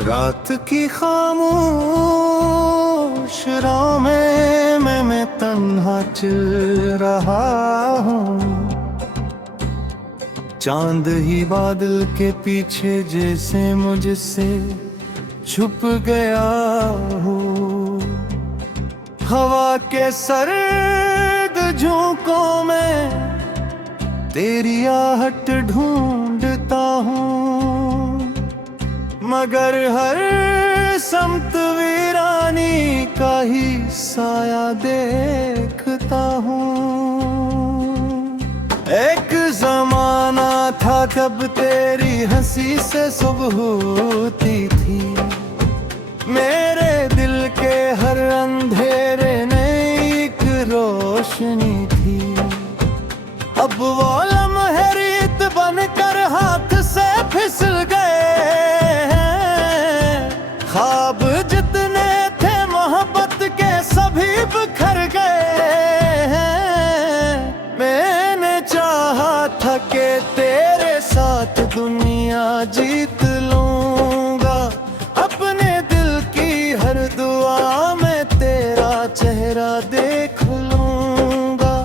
रात की खामोश राह में मैं तन्हा चल रहा हूँ। चांद ही बादल के पीछे जैसे मुझसे छुप गया हो। हवा के सर्द झोंकों में तेरी आहट ढूंढता हूँ, मगर हर समत वीरानी का ही साया देखता हूँ। एक जमाना था कब तेरी हंसी से सुबह होती थी, मेरे दिल के हर अंधेरे में एक रोशनी थी। अब वो लम्हे रेत बनकर हाथ से फिसल गए हैं। ख्वाब जितने थे मोहब्बत के सभी बिखर गए हैं। मैंने चाहा था कि तेरे साथ दुनिया जीत लूंगा, अपने दिल की हर दुआ में तेरा चेहरा देख लूंगा।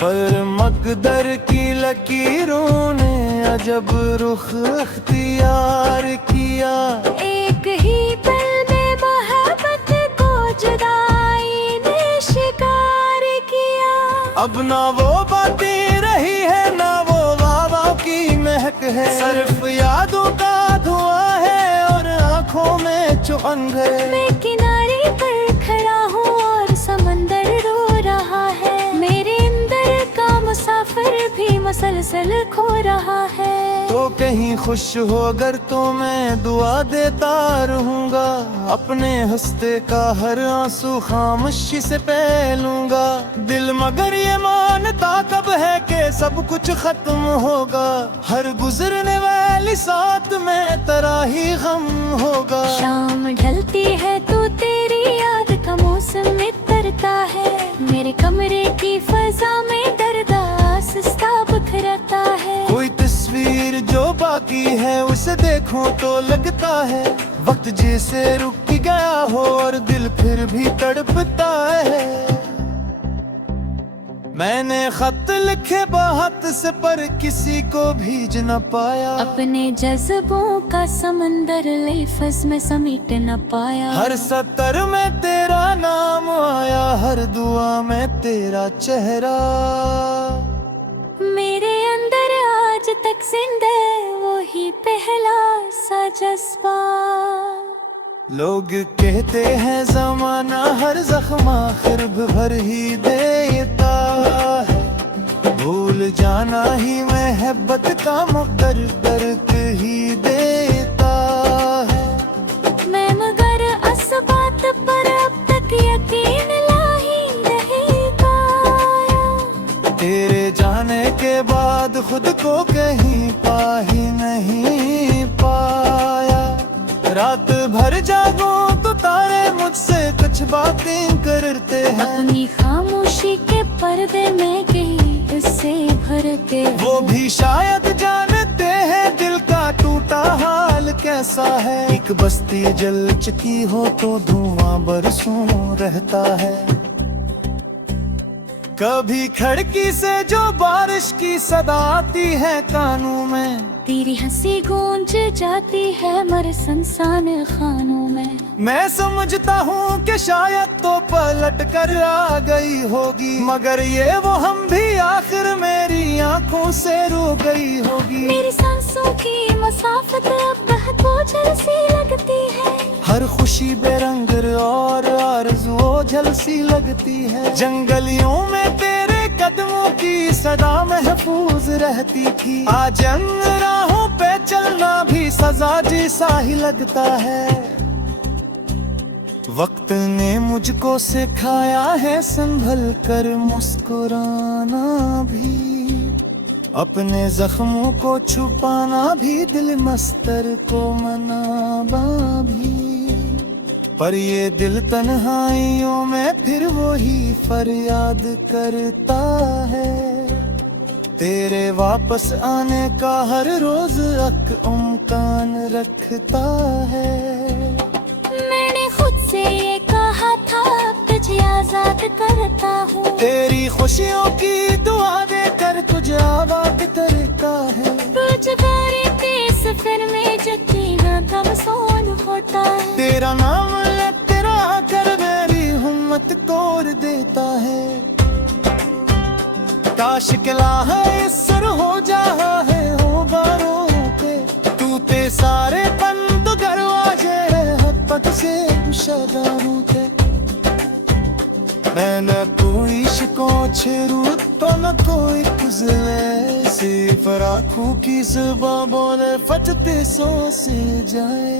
पर मकदर की लकीरों ने अजब रुख अख्तियार किया। एक ही पल में मोहब्बत को जुदाई ने शिकार किया। अब ना वो बातें रही है ना वो वादा की महक है। सिर्फ यादों का धुआं है और आंखों में चुभन है। मैं किनारे पर खड़ा हूँ और समंदर रो रहा है। मेरे अंदर का मुसाफिर भी मसलसल खो रहा है। तो कहीं खुश हो अगर तो मैं दुआ देता रहूंगा, अपने हंसते का हर आंसू खामोशी से पहलूंगा। दिल मगर ये मानता कब है कि सब कुछ खत्म होगा, हर गुजरने वाली साथ में तेरा ही गम होगा। शाम ढलती है तो तेरी याद का मौसम इतरता है। मेरे कमरे की फजा में दर्द आहिस्ता बिखरता है। कोई तस्वीर जो बाकी है उसे देखूं तो लगता है वक्त जैसे रुक गया हो और दिल फिर भी तड़पता है। मैंने खत लिखे बहुत से पर किसी को भेज न पाया। अपने जज्बों का समंदर लफ्ज़ में समेट न पाया। हर सतर में तेरा नाम आया, हर दुआ में तेरा चेहरा। मेरे अंदर आज तक जिंदा वही पहला सा जज्बा। लोग कहते हैं जमाना हर जख्म आखिर भर ही देता है। भूल जाना ही मोहब्बत का मुकद्दर दर्द ही देता है। मैं मगर इस बात पर अब तक यकीन ला ही नहीं पाया। तेरे जाने के बाद खुद को कहीं पा ही नहीं पाया। रात भर जागो तो तारे मुझसे कुछ बातें करते हैं। अपनी खामोशी के पर्दे में कहीं इससे भरते। वो भी शायद जानते हैं दिल का टूटा हाल कैसा है। एक बस्ती जल चुकी हो तो धुआं बरसों रहता है। कभी खिड़की से जो बारिश की सदा आती है कानों में, तेरी हंसी गूंज जाती है मर संसान खानों में। मैं समझता हूँ कि शायद तो पलट कर आ गई होगी, मगर ये वो हम भी आखिर मेरी आंखों से रो गई होगी। मेरी सांसों की मुसाफत अब बहुत बोझल सी लगती है। हर खुशी बेरंग और आरज़ू ओझल सी लगती है। जंगलियों में तेरे कदमों की सदा महफूज रहती थी। आज इन राहों पे चलना भी सजा जैसा ही लगता है। वक्त ने मुझको सिखाया है संभल कर मुस्कुराना भी, अपने जख्मों को छुपाना भी, दिल मस्तर को मनाना भी। पर ये दिल तन्हाइयों में फिर वही फरियाद करता है। तेरे वापस आने का हर रोज अक उम्कान रखता है। मैंने खुद से ये कहा था अब तुझे आजाद करता हूँ। तेरी खुशियों की दुआ देकर तुझे आबाद करता है। रोजगारी के सफर में जतीना कम सोन होता है। तेरा नाम ले तेरा कर मेरी हिम्मत तोड़ देता है। काश किला है सर हो जा है हो बारों पे, टूटे सारे बंद दरवाजे हद से शदारों थे। मैं न कोई शिकोच रूट तो न कोई कुजले, सिर्फ आँखों की जुबां बोले फटते सो से जाए।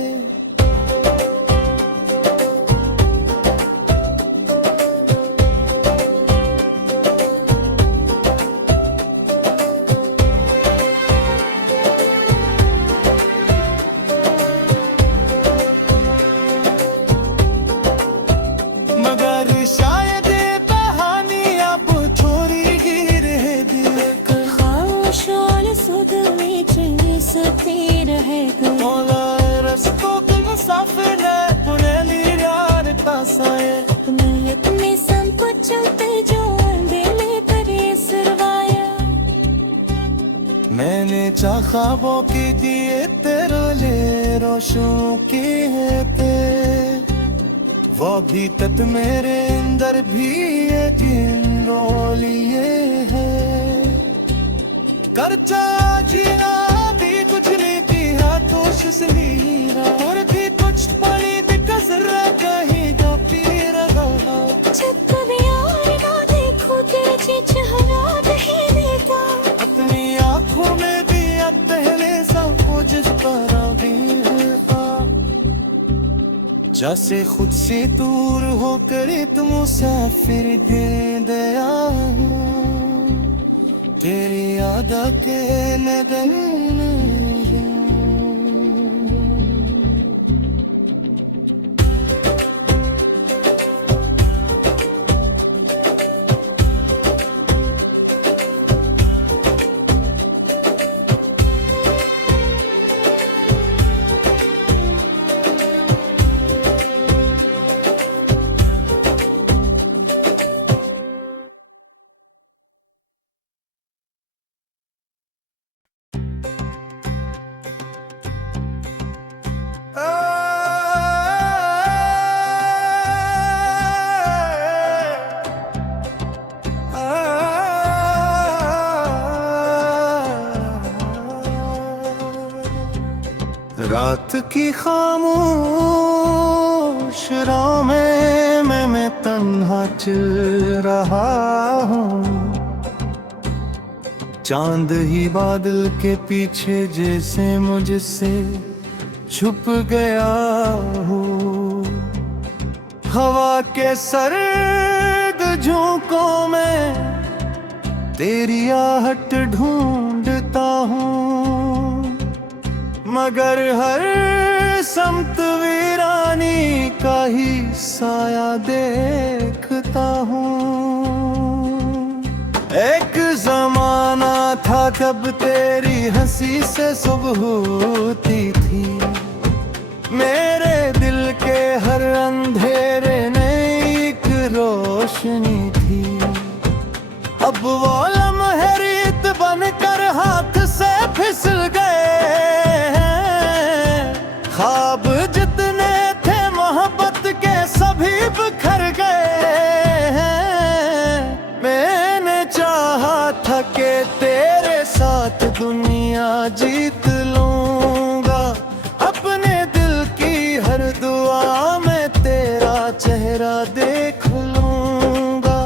मैंने चाह ख्वाबों के दिए तेरे लिए रोशनों की है ते, वो भी तत मेरे अंदर भी यकीन रोलिए है। करचा जीना भी कुछ नहीं किया तो शसलीरा, और भी कुछ पड़ी भी कजरा कहीं जो पी रहा। जब कभी और ना देखो तेरे चेहरा नहीं देता, अपनी आँखों में भी अब पहले सब कुछ पर भी जैसे खुद से दूर होकर तुम मुसाफिर दे दया, तेरी याद के नगर रात की खामोश राह में मैं तन्हा चल रहा हूँ। चांद ही बादल के पीछे जैसे मुझसे छुप गया हो। हवा के सर्द झोंकों में तेरी आहट ढूंढता हूँ, मगर हर समत वीरानी का ही साया देखता हूँ। एक जमाना था जब तेरी हंसी से सुबह होती थी, मेरे दिल के हर अंधेरे में एक रोशनी थी। अब वो लम्हे रेत बनकर हाथ से फिसल गए, ख्वाब जितने थे मोहब्बत के सभी बिखर गए। मैंने चाहा था कि तेरे साथ दुनिया जीत लूंगा, अपने दिल की हर दुआ में तेरा चेहरा देख लूंगा,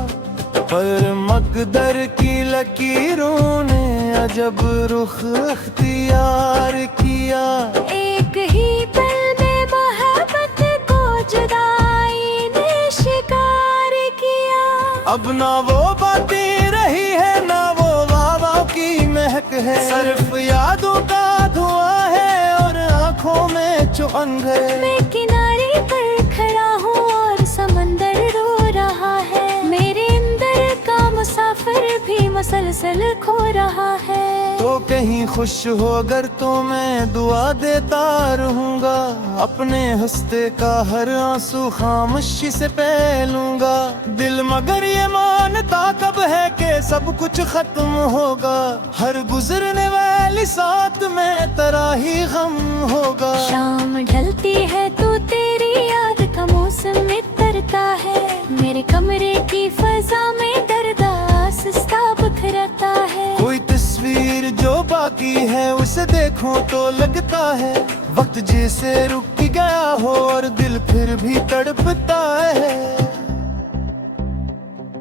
पर मकदर की लकीरों ने अजब रुख अख्तियार किया। एक ही पल में मोहब्बत को जुदाई ने शिकार किया। अब ना वो बातें रही है ना वो वादों की महक है, सिर्फ यादों का धुआं है और आँखों में चुभन है। मैं किनारे पर खड़ा हूँ और समंदर रो रहा है, मेरे अंदर का मुसाफिर भी मसलसल खो रहा है। तो कहीं खुश हो अगर तो मैं दुआ देता रहूंगा, अपने हंसते का हर आंसू खामोशी से पहलूंगा। दिल मगर ये मानता कब है कि सब कुछ खत्म होगा, हर गुजरने वाली साथ में तेरा ही गम होगा। शाम ढलती है तो तेरी याद का मौसम तरता है, मेरे कमरे की फजा में दर्द आहिस्ता बिखरता है। कोई तस्वीर जो बाकी है उसे देखो तो लगता है वक्त जैसे रुक गया हो और दिल फिर भी तड़पता है।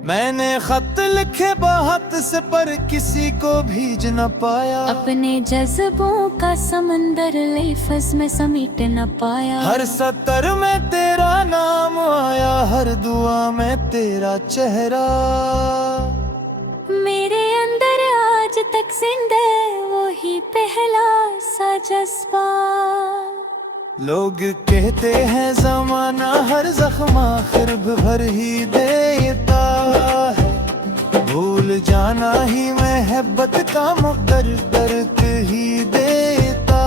मैंने खत लिखे बहुत से पर किसी को भेज न पाया, अपने जज्बों का समंदर लफ्ज़ में समेट न पाया। हर सतर में तेरा नाम आया, हर दुआ में तेरा चेहरा। मेरे अंदर आज तक जिंदा वही पहला सा जज्बा। लोग कहते हैं जमाना हर जख्म आखिर भर ही देता है, भूल जाना ही मोहब्बत का मुक़द्दर दर्द ही देता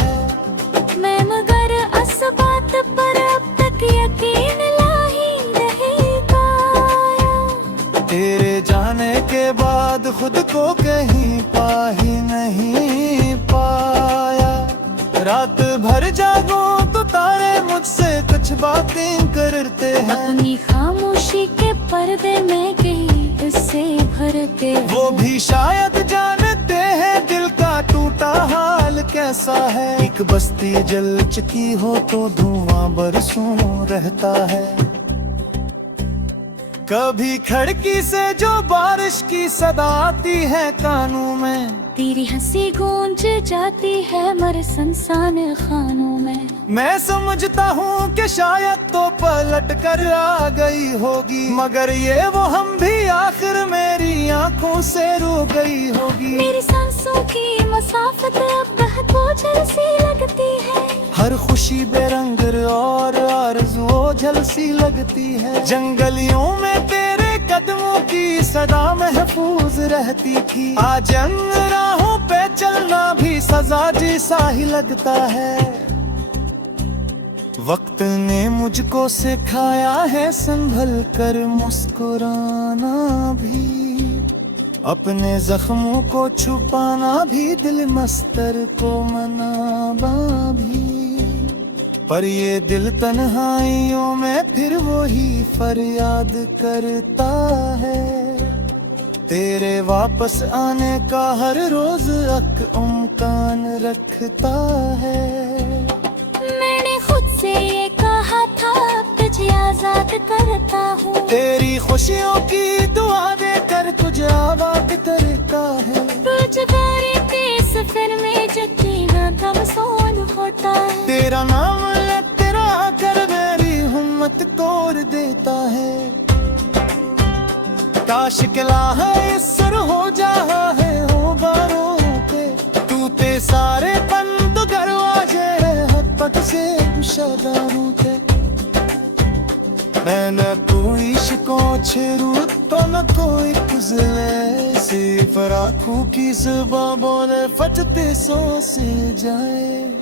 है। मैं मगर इस बात पर अब तक यकीन ला ही नहीं पाया, तेरे जाने के बाद खुद को कहीं पा ही नहीं पाया। रात भर जागो तो तारे मुझसे कुछ बातें करते हैं, अपनी खामोशी के पर्दे में कहीं इससे भरते हैं। वो भी शायद जानते हैं दिल का टूटा हाल कैसा है। एक बस्ती जल चुकी हो तो धुआं बरसों रहता है। कभी खिड़की से जो बारिश की सदा आती है कानों में, तेरी हंसी गूंज जाती है मर संसान खानों में। मैं समझता हूँ कि शायद तो पलट कर आ गई होगी, मगर ये वो हम भी आखिर मेरी आंखों से रो गई होगी। मेरी सांसों की मसाफत अब बहुत बोझल सी लगती है, हर खुशी बेरंग और आरज़ू ओझल सी लगती है। जंगलियों में तेरे कदमों की सदा महफूज रहती थी, आज राहों पे चलना भी सजा जैसा ही लगता है। वक्त ने मुझको सिखाया है संभल कर मुस्कुराना भी, अपने जख्मों को छुपाना भी, दिल मस्तर को मनाना भी। पर ये दिल तन्हाइयों में फिर वही फरियाद करता है, तेरे वापस आने का हर रोज उम्कान रखता है। मैंने खुद से ये कहा था तुझे आजाद करता हूँ, तेरी खुशियों की दुआ देकर तुझे आबाद करता है। रोजगारी के सफर में जगेगा तब सोन होता है, तेरा नाम तेरा कर मेरी हिम्मत तोड़ देता है। काश किला है सर हो जा है हो बारों पे, तू ते सारे बंद दरवाजे हद से शादारों के। मैं न कोई शिकोच रू तो न कोई कुजले, सिर्फ आँखों की जुबां बोले फटते सो से जाए।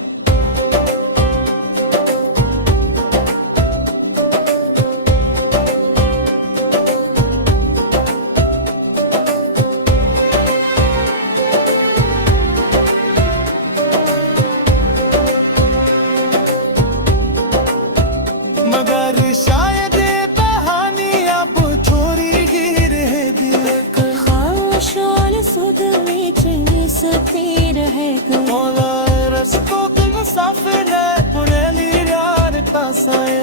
मगर शायद कहानी अब थोड़ी ही रह दिल खामोश सुध में चली सती रहेगा। मौला रस्तों के मुसाफिर है पुरानी यार तासाए,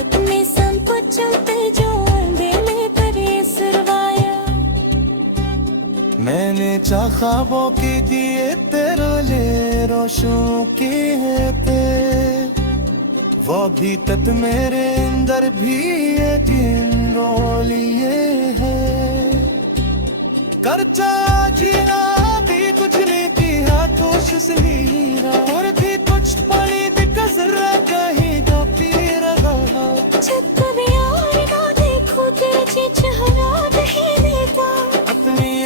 अपने संग को चलते जो दिल पर ये सरवाया। मैंने चाह ख्वाबों के दिए तेरे लिए रोशनों की है ते, वो भी तत मेरे अंदर भी ये दिन रो लिए है। करचा जीना भी कुछ नहीं दिया तो शसनीरा, और भी कुछ पड़ी दिक्कत कहीं तो पी रहा। जब कभी और ना देखो तेरे चेहरा नहीं देता, अपनी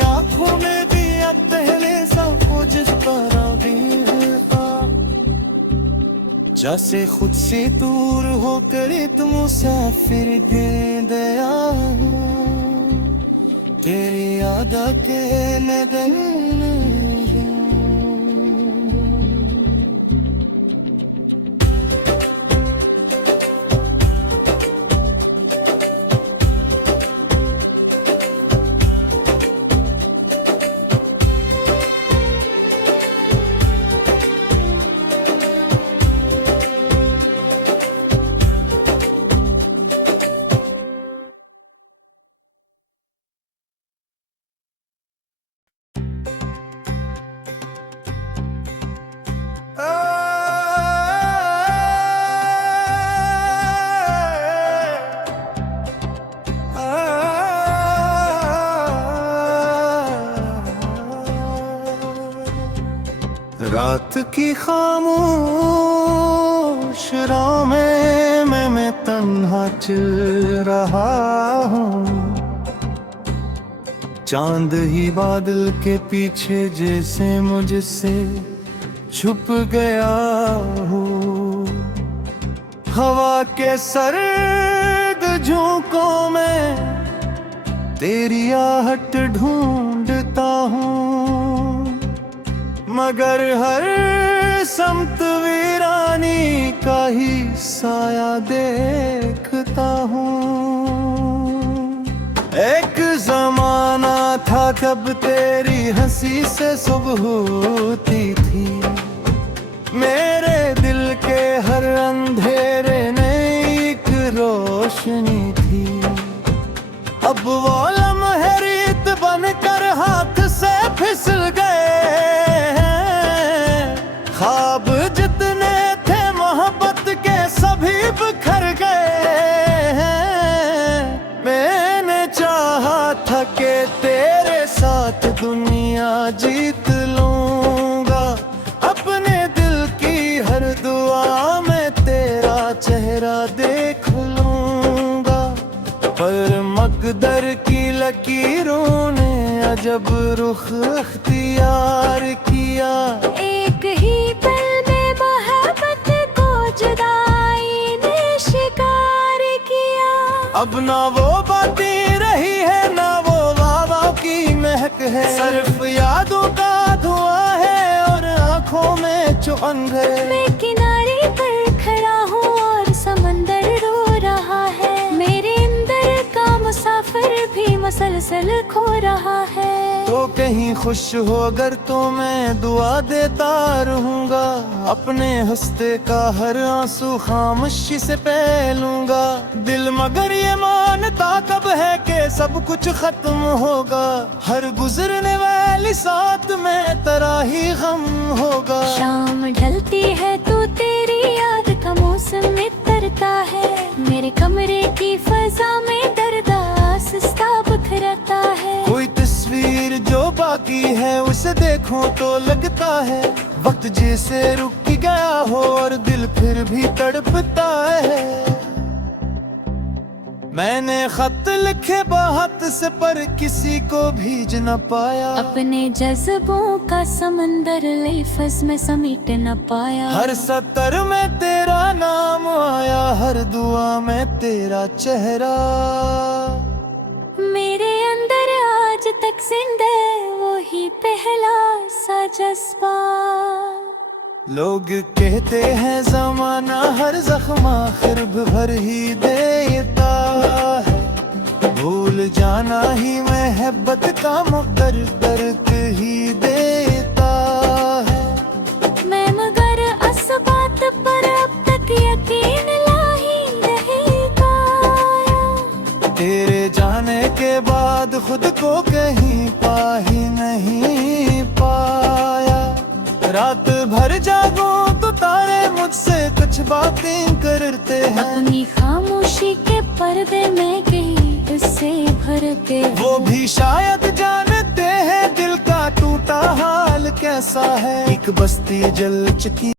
जैसे खुद से दूर होकर तुम मुसाफिर दे आया हूँ, तेरी याद अकेले दिल रात की खामोश राह में मैं तन्हा चल रहा हूँ, चांद ही बादल के पीछे जैसे मुझसे छुप गया हूँ। हवा के सर्द झोंकों में तेरी आहट ढूंढता हूँ, मगर हर समत वीरानी का ही साया देखता हूँ। एक जमाना था कब तेरी हंसी से सुबह होती थी, मेरे दिल के हर अंधेरे में एक रोशनी थी। अब वो लम्हे रेत बनकर हाथ से फिसल गए, ख्वाब जितने थे मोहब्बत के सभी बिखर गए। मैंने चाहा था कि तेरे साथ दुनिया जीत लूंगा, अपने दिल की हर दुआ में तेरा चेहरा देख लूंगा, पर मकदर की लकीरों ने अजब रुख अख्तियार किया। एक ही पल में मोहब्बत को जुदाई ने शिकार किया। अब ना वो बातें रही है ना वो वादा की महक है, सिर्फ यादों का धुआं है और आंखों में चुभन है। मैं किनारे पर खड़ा हूँ और समंदर रो रहा है, मेरे अंदर का मुसाफिर भी मसलसल खो रहा है। तो कहीं खुश हो अगर तो मैं दुआ देता रहूंगा, अपने हंसते का हर आंसू खामोशी से पहलूंगा। दिल मगर ये मानता कब है कि सब कुछ खत्म होगा, हर गुजरने वाली साथ में तेरा ही गम होगा। शाम ढलती है तो तेरी याद का मौसम इतरता है, मेरे कमरे की फजा में दर्द आहिस्ता बिखरता है। कोई तस्वीर जो बाकी है उसे देखूं तो लगता है वक्त जैसे रुक गया हो और दिल फिर भी तड़पता है। मैंने खत लिखे बहुत से पर किसी को भेज न पाया, अपने जज्बों का समंदर लफ्ज़ में समेट न पाया। हर सतर में तेरा नाम आया, हर दुआ में तेरा चेहरा। मेरे अंदर आज तक जिंदा वही पहला सा जज्बा। लोग कहते हैं जमाना हर जख्म आखिर भर ही देता है, भूल जाना ही मोहब्बत का मुकद्दर ही देता है। मैं मगर इस बात पर अब तक यकीन ला ही नहीं पाया, तेरे जाने के बाद खुद को कहीं पा ही नहीं पाया। रात भर जागूं तो तारे मुझसे कुछ बातें करते हैं, अपनी खामोशी के पर्दे में कहीं इससे भरते हैं। वो भी शायद जानते हैं दिल का टूटा हाल कैसा है। एक बस्ती जल चुकी